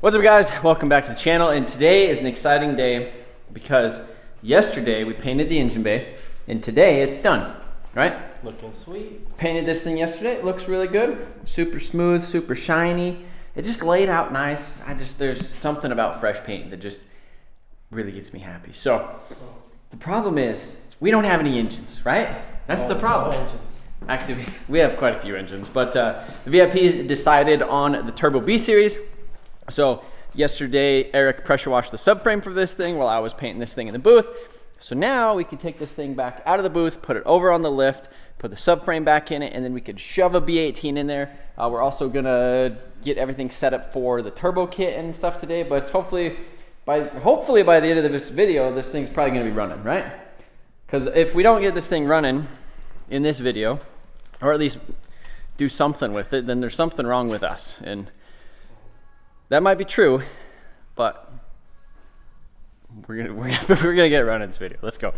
What's up guys, welcome back to the channel, and today is an exciting day because yesterday we painted the engine bay and today it's done, right? Looking sweet. Painted this thing yesterday, it looks really good, super smooth, super shiny. It just laid out nice. There's something about fresh paint that just really gets me happy. So the problem is we don't have any engines, right? That's the problem. No engines. Actually, we have quite a few engines, but the VIPs decided on the Turbo B series. So yesterday, Eric pressure washed the subframe for this thing while I was painting this thing in the booth. So now we can take this thing back out of the booth, put it over on the lift, put the subframe back in it, and then we could shove a B18 in there. We're also gonna get everything set up for the turbo kit and stuff today, but hopefully by the end of this video, this thing's probably gonna be running, right? Because if we don't get this thing running in this video, or at least do something with it, then there's something wrong with us. And that might be true, but we're gonna get running this video. Let's go.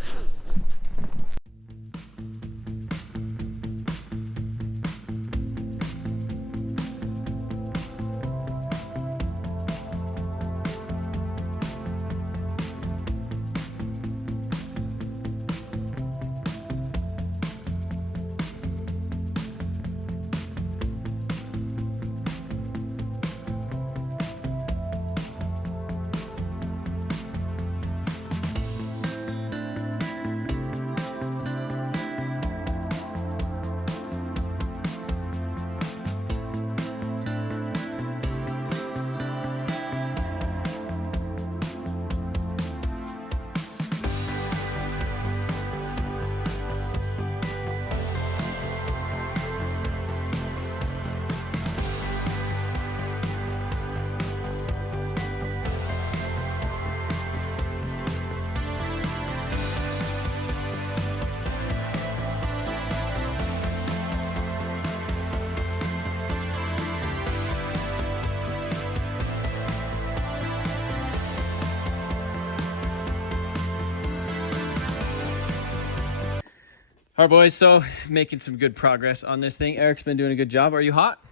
All right, boys, so making some good progress on this thing. Eric's been doing a good job. Are you hot?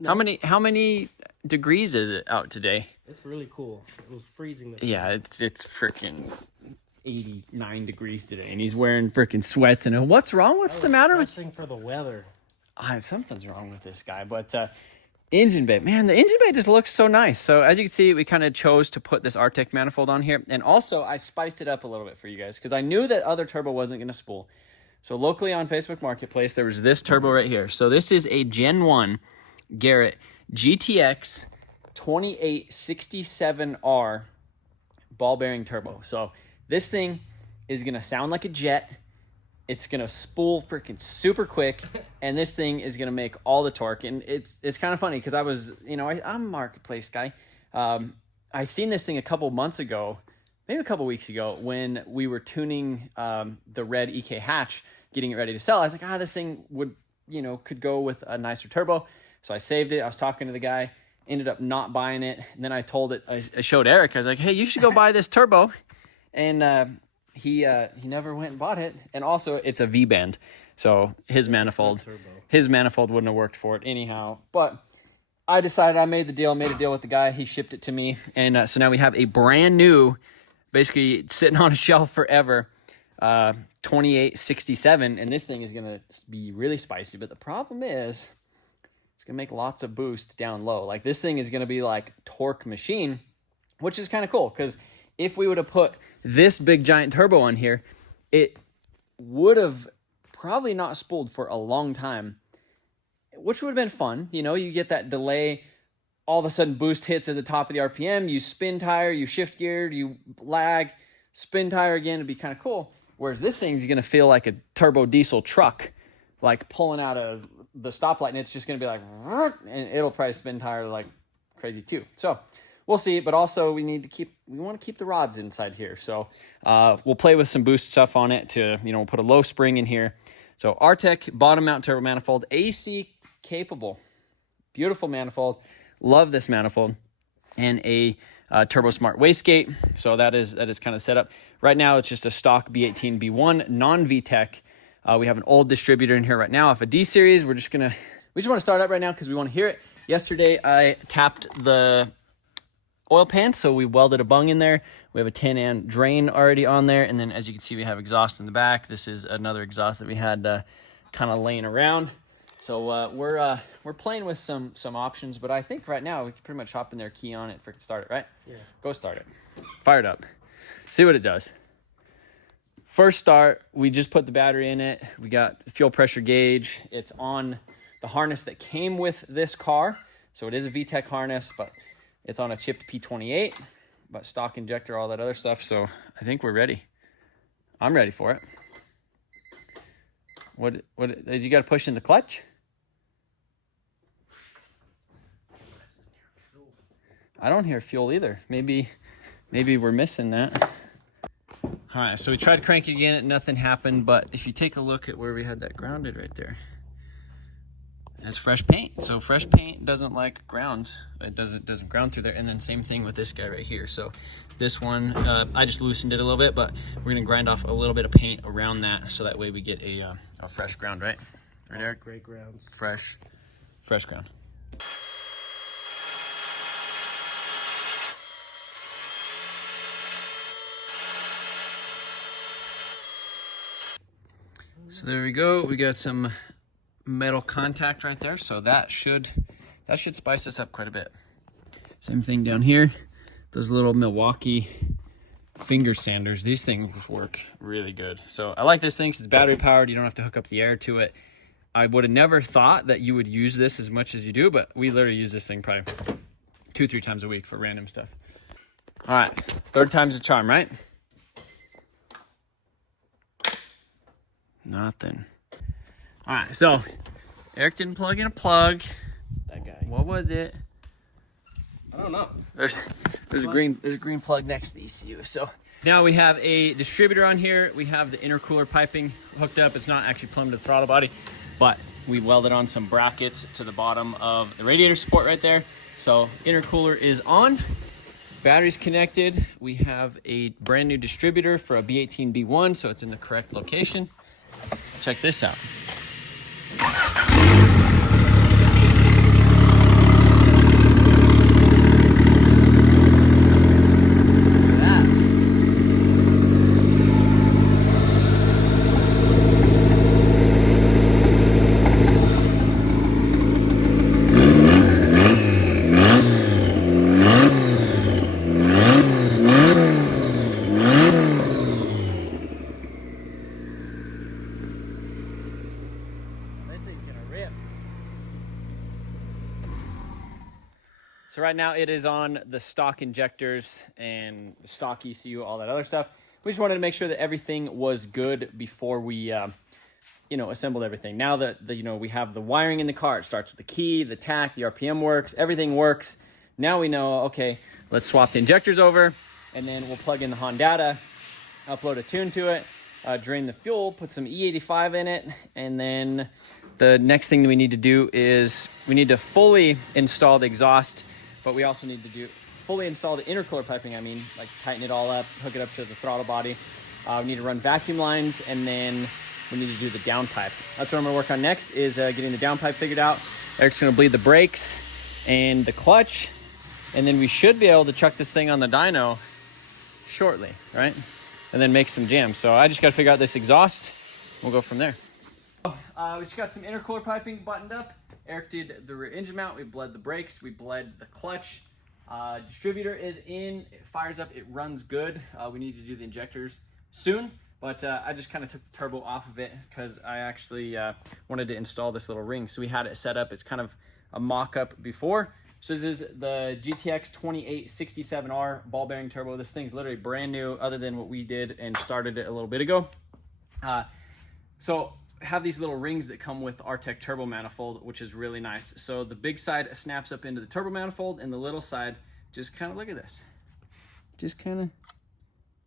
No. How many degrees is it out today? It's really cool. It was freezing this Yeah, it's freaking 89 degrees today, and he's wearing freaking sweats. And what's wrong? What's the matter with? For the weather. Something's wrong with this guy, but engine bay, man, the engine bay just looks so nice. So as you can see, we kind of chose to put this Arctic manifold on here, and also I spiced it up a little bit for you guys because I knew that other turbo wasn't going to spool. So locally on Facebook Marketplace, there was this turbo right here. So this is a Gen 1 Garrett GTX 2867R ball bearing turbo. So this thing is going to sound like a jet. It's going to spool freaking super quick, and this thing is going to make all the torque. And it's kind of funny because I was, I'm a Marketplace guy. I seen this thing a couple months ago, maybe a couple weeks ago, when we were tuning the red EK hatch, getting it ready to sell. I was like, this thing would, could go with a nicer turbo. So I saved it. I was talking to the guy, ended up not buying it. And then I showed Eric, I was like, hey, you should go buy this turbo. And he never went and bought it. And also it's a V-band. So his manifold wouldn't have worked for it anyhow. But I decided, I made a deal with the guy. He shipped it to me. And so now we have a brand new, basically sitting on a shelf forever, 2867. And this thing is going to be really spicy. But the problem is it's going to make lots of boost down low. Like this thing is going to be like torque machine, which is kind of cool. Because if we would have put this big giant turbo on here, it would have probably not spooled for a long time, which would have been fun. You get that delay, all of a sudden boost hits at the top of the RPM, you spin tire, you shift gear, you lag, spin tire again. It'd be kind of cool. Whereas this thing's going to feel like a turbo diesel truck, like pulling out of the stoplight, and it's just going to be like, and it'll probably spin tire like crazy too. So we'll see, but also we want to keep the rods inside here. So we'll play with some boost stuff on it to, we'll put a low spring in here. So Artec bottom mount turbo manifold, AC capable, beautiful manifold. Love this manifold. And a Turbo Smart wastegate. So that is kind of set up. Right now it's just a stock B18 B1 non-VTEC. We have an old distributor in here right now off a D series. We just want to start up right now because we want to hear it. yesterday I tapped the oil pan, so we welded a bung in there. We have a 10-amp drain already on there, and then as you can see, we have exhaust in the back. This is another exhaust that we had kind of laying around. So we're playing with some options, but I think right now we can pretty much hop in there, key on it, freaking start it, right? Yeah. Go start it. Fire it up. See what it does. First start, we just put the battery in it. We got fuel pressure gauge. It's on the harness that came with this car, so it is a VTEC harness, but it's on a chipped P28. But stock injector, all that other stuff. So I think we're ready. I'm ready for it. What did you got to push in the clutch? I don't hear fuel either. Maybe we're missing that. All right, so we tried cranking again. Nothing happened. But if you take a look at where we had that grounded right there, it's fresh paint. So fresh paint doesn't like ground. It doesn't ground through there. And then same thing with this guy right here. So this one, I just loosened it a little bit, but we're gonna grind off a little bit of paint around that, so that way we get a fresh ground, right? Right, Eric? Great grounds. Fresh ground. So there we go. We got some metal contact right there, so that should spice this up quite a bit. Same thing down here. Those little Milwaukee finger sanders, these things work really good. So I like this thing because it's battery powered. You don't have to hook up the air to it. I would have never thought that you would use this as much as you do, but we literally use this thing probably 2-3 times a week for random stuff. All right, third time's a charm, right? Nothing. All right, so Eric didn't plug in a plug. That guy. What was it? I don't know. There's a green plug next to the ECU. So now we have a distributor on here. We have the intercooler piping hooked up. It's not actually plumbed to the throttle body, but we welded on some brackets to the bottom of the radiator support right there. So intercooler is on. Battery's connected. We have a brand new distributor for a B18B1, so it's in the correct location. Check this out. So right now it is on the stock injectors and the stock ECU, all that other stuff. We just wanted to make sure that everything was good before we, assembled everything. Now that we have the wiring in the car, it starts with the key, the tach, the RPM works, everything works. Now we know, okay, let's swap the injectors over, and then we'll plug in the Honda, upload a tune to it, drain the fuel, put some E85 in it, and then the next thing that we need to do is we need to fully install the exhaust, but we also need to fully install the intercooler piping. I mean, like tighten it all up, hook it up to the throttle body. We need to run vacuum lines, and then we need to do the downpipe. That's what I'm gonna work on next, is getting the downpipe figured out. Eric's gonna bleed the brakes and the clutch, and then we should be able to chuck this thing on the dyno shortly, right? And then make some jams. So I just gotta figure out this exhaust. We'll go from there. We just got some intercooler piping buttoned up. Eric did the rear engine mount. We bled the brakes. We bled the clutch. Distributor is in. It fires up. It runs good. We need to do the injectors soon, but I just kind of took the turbo off of it because I actually wanted to install this little ring. So we had it set up. It's kind of a mock-up before. So this is the GTX 2867R ball bearing turbo. This thing's literally brand new, other than what we did and started it a little bit ago. So have these little rings that come with Artec turbo manifold, which is really nice. So the big side snaps up into the turbo manifold, and the little side just kind of, look at this, just kind of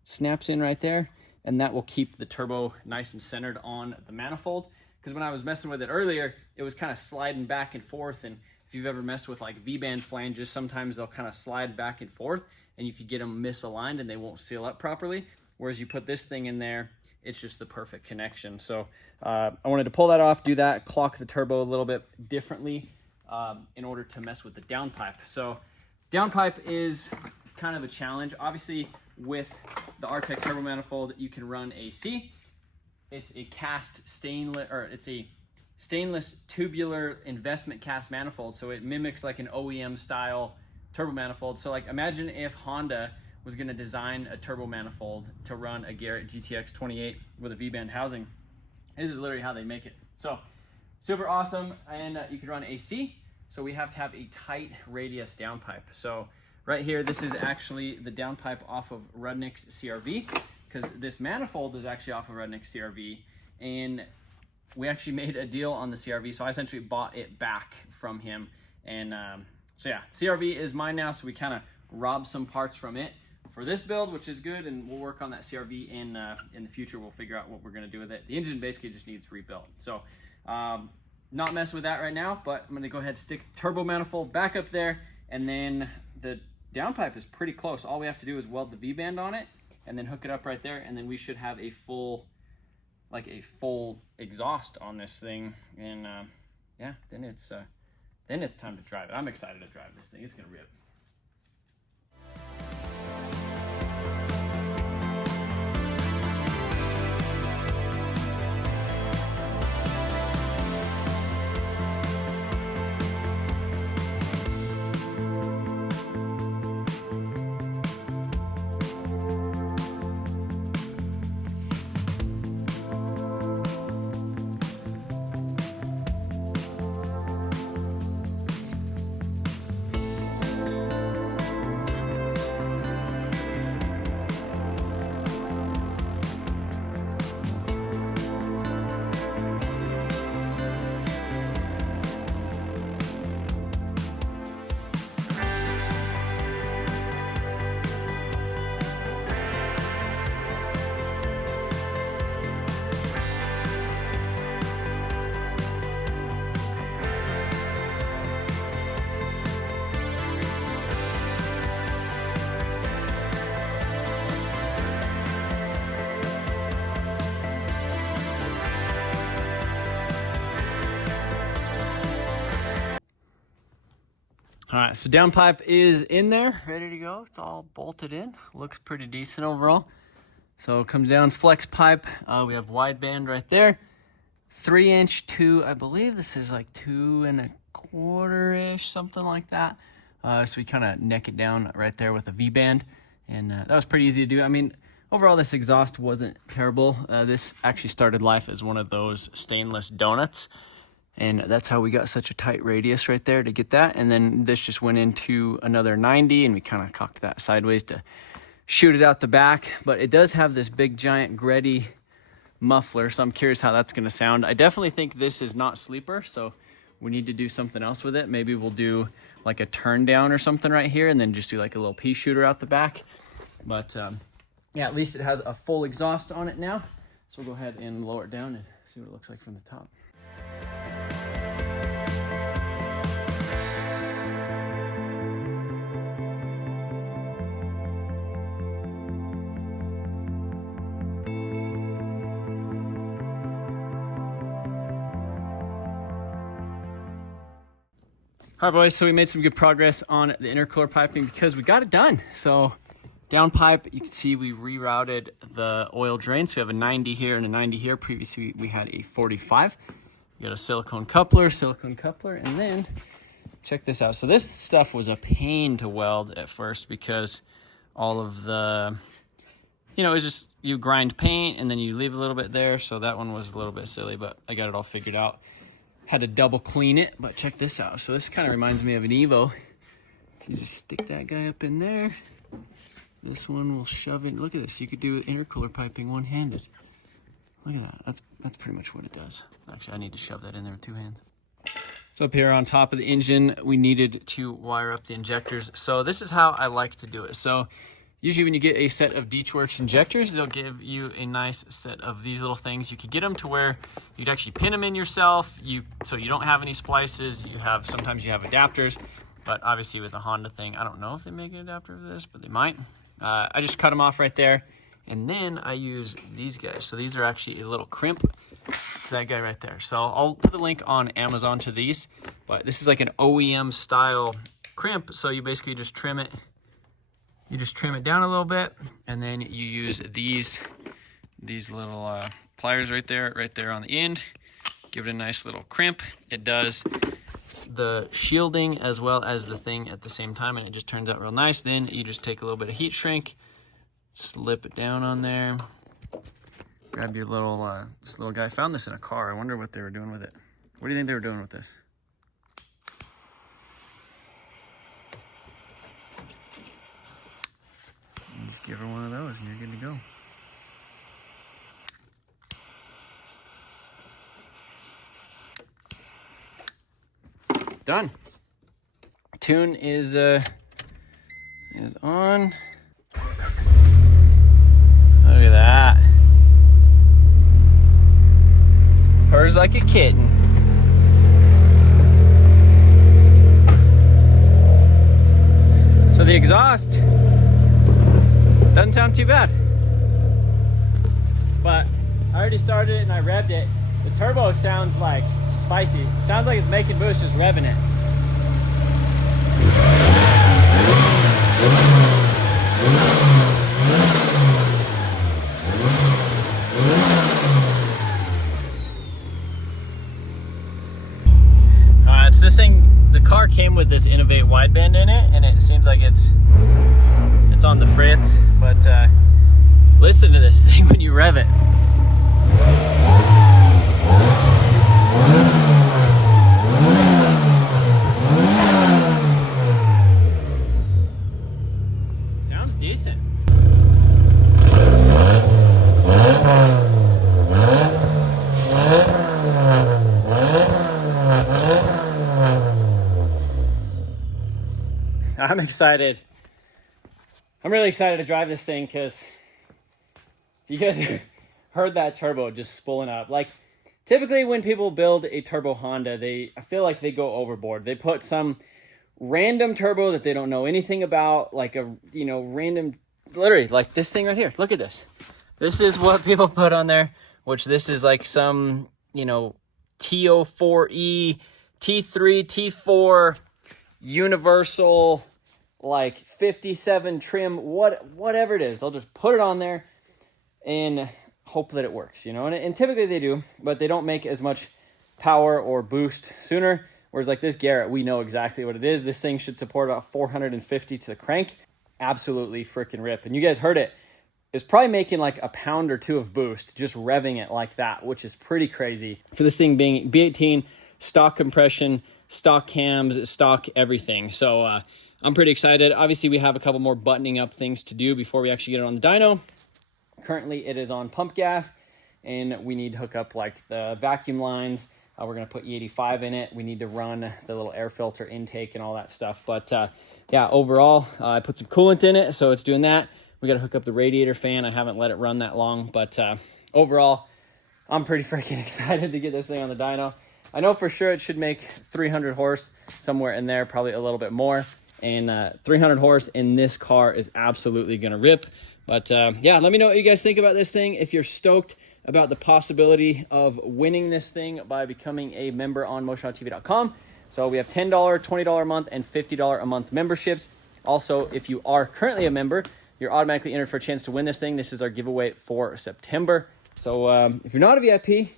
snaps in right there, and that will keep the turbo nice and centered on the manifold. Because when I was messing with it earlier, it was kind of sliding back and forth, and if you've ever messed with like V-band flanges, sometimes they'll kind of slide back and forth, and you could get them misaligned and they won't seal up properly. Whereas you put this thing in there, it's just the perfect connection. So I wanted to pull that off, do that, clock the turbo a little bit differently. in order to mess with the downpipe. So downpipe is kind of a challenge. Obviously, with the Artec turbo manifold, you can run AC. It's a stainless tubular investment cast manifold, so it mimics like an OEM style turbo manifold. So like imagine if Honda was going to design a turbo manifold to run a Garrett GTX 28 with a V-band housing. This is literally how they make it. So super awesome, and you can run AC. So we have to have a tight radius downpipe. So right here, this is actually the downpipe off of Rudnick's CRV, because this manifold is actually off of Rudnick's CRV, and we actually made a deal on the CRV, so I essentially bought it back from him. And so yeah, CRV is mine now, so we kind of robbed some parts from it for this build, which is good, and we'll work on that CRV in the future. We'll figure out what we're going to do with it. The engine basically just needs rebuilt. So not messing with that right now, but I'm going to go ahead and stick the turbo manifold back up there, and then the downpipe is pretty close. All we have to do is weld the V-band on it and then hook it up right there, and then we should have a full exhaust on this thing. And yeah, then it's time to drive it. I'm excited to drive this thing. It's gonna rip. All right, so downpipe is in there, ready to go. It's all bolted in. Looks pretty decent overall. So it comes down flex pipe. We have wideband right there. 3-inch to, I believe this is like 2 1/4-ish, something like that. So we kind of neck it down right there with a V-band. And that was pretty easy to do. I mean, overall this exhaust wasn't terrible. This actually started life as one of those stainless donuts. And that's how we got such a tight radius right there to get that. And then this just went into another 90, and we kind of cocked that sideways to shoot it out the back. But it does have this big giant Greddy muffler, so I'm curious how that's gonna sound. I definitely think this is not sleeper, so we need to do something else with it. Maybe we'll do like a turn down or something right here, and then just do like a little pea shooter out the back. But yeah, at least it has a full exhaust on it now. So we'll go ahead and lower it down and see what it looks like from the top. All right, boys, so we made some good progress on the intercooler piping because we got it done. So downpipe, you can see we rerouted the oil drain. So we have a 90 here and a 90 here. Previously, we had a 45. We got a silicone coupler, and then check this out. So this stuff was a pain to weld at first because all of the, you know, it's just you grind paint and then you leave a little bit there. So that one was a little bit silly, but I got it all figured out. Had to double clean it, but check this out. So this kind of reminds me of an Evo. You just stick that guy up in there. This one will shove it. Look at this. You could do intercooler piping one-handed. Look at that. That's pretty much what it does. Actually, I need to shove that in there with 2 hands. So up here on top of the engine, we needed to wire up the injectors. So this is how I like to do it. So usually when you get a set of Deechworks injectors, they'll give you a nice set of these little things. You could get them to where you'd actually pin them in yourself, so you don't have any splices. Sometimes you have adapters, but obviously with the Honda thing, I don't know if they make an adapter for this, but they might. I just cut them off right there, and then I use these guys. So these are actually a little crimp. It's that guy right there. So I'll put the link on Amazon to these, but this is like an OEM style crimp. So you basically just trim it. You just trim it down a little bit, and then you use these little pliers right there on the end. Give it a nice little crimp. It does the shielding as well as the thing at the same time, and it just turns out real nice. Then you just take a little bit of heat shrink, slip it down on there. Grab your little, this little guy found this in a car. I wonder what they were doing with it. What do you think they were doing with this? You just give her one of those and you're good to go. Done. Tune is on. Look at that. Purrs like a kitten. So the exhaust doesn't sound too bad. But I already started it and I revved it. The turbo sounds like spicy. It sounds like it's making boost, just revving it. It's this thing, the car came with this Innovate wideband in it, and it seems like it's on the fritz, but listen to this thing when you rev it. Sounds decent. I'm excited. I'm really excited to drive this thing because you guys heard that turbo just spooling up. Like, typically when people build a turbo Honda, I feel like they go overboard. They put some random turbo that they don't know anything about, like a, random, literally, like this thing right here. Look at this. This is what people put on there, which this is like some, TO4E, T3, T4, universal, like 57 trim, whatever it is. They'll just put it on there and hope that it works, and typically they do, but they don't make as much power or boost sooner. Whereas like this Garrett, we know exactly what it is. This thing should support about 450 to the crank. Absolutely freaking rip. And you guys heard it. It's probably making like a pound or two of boost, just revving it like that, which is pretty crazy. For this thing being B18, stock compression, stock cams, stock everything. So I'm pretty excited. Obviously, we have a couple more buttoning up things to do before we actually get it on the dyno. Currently, it is on pump gas, and we need to hook up like the vacuum lines. We're going to put E85 in it. We need to run the little air filter intake and all that stuff. But yeah, overall, I put some coolant in it, so it's doing that. We got to hook up the radiator fan. I haven't let it run that long, but overall, I'm pretty freaking excited to get this thing on the dyno. I know for sure it should make 300 horse, somewhere in there, probably a little bit more. And 300 horse in this car is absolutely going to rip. But yeah, let me know what you guys think about this thing. If you're stoked about the possibility of winning this thing by becoming a member on motionautoTV.com. So we have $10, $20 a month, and $50 a month memberships. Also, if you are currently a member, you're automatically entered for a chance to win this thing. This is our giveaway for September. So if you're not a VIP,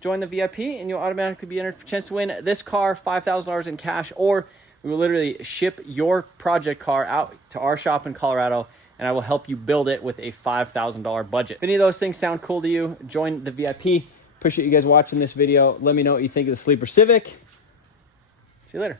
join the VIP, and you'll automatically be entered for a chance to win this car, $5,000 in cash, or we will literally ship your project car out to our shop in Colorado, and I will help you build it with a $5,000 budget. If any of those things sound cool to you, join the VIP. Appreciate you guys watching this video. Let me know what you think of the Sleeper Civic. See you later.